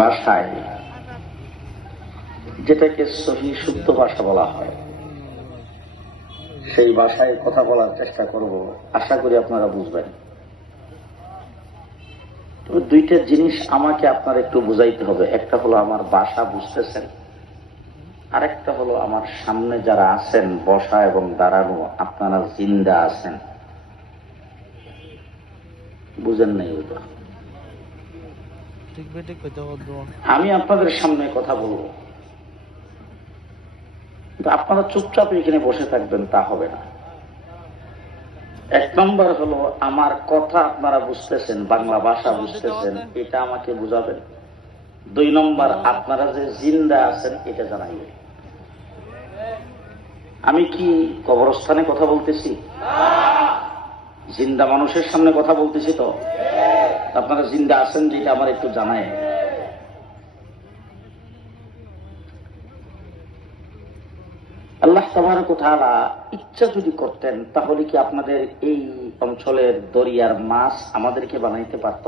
ভাষায়, যেটাকে সহি শুদ্ধ ভাষা বলা হয়, সেই ভাষায় কথা বলার চেষ্টা করব। আশা করি আপনারা বুঝবেন। তবে দুইটা জিনিস আমাকে আপনার একটু বুঝাইতে হবে। একটা হলো আমার ভাষা বুঝতেছেন, আরেকটা হলো আমার সামনে যারা আছেন বসা এবং দাঁড়ানো, আপনারা জিন্দা আছেন। বুঝেন নাই ওটা? আমি আপনাদের সামনে কথা বলবো, কিন্তু আপনারা চুপচাপ এখানে বসে থাকবেন তা হবে না। এক নম্বর হলো আমার কথা আপনারা বুঝতেছেন, বাংলা ভাষা বুঝতেছেন, এটা আমাকে বুঝাবেন। দুই নম্বর, আপনারা যে জিন্দা আছেন এটা জানাইবেন। আমি কি কবরস্থানে কথা বলতেছি? জিন্দা মানুষের সামনে কথা বলতেছি। তো আপনারা জিন্দা আছেন যেটা আমার একটু জানায়। আল্লাহ তাবারক ওয়া তাআলা ইচ্ছা যদি করতেন তাহলে কি আপনাদের এই অঞ্চলের দরিয়ার মাছ আমাদেরকে বানাইতে পারত?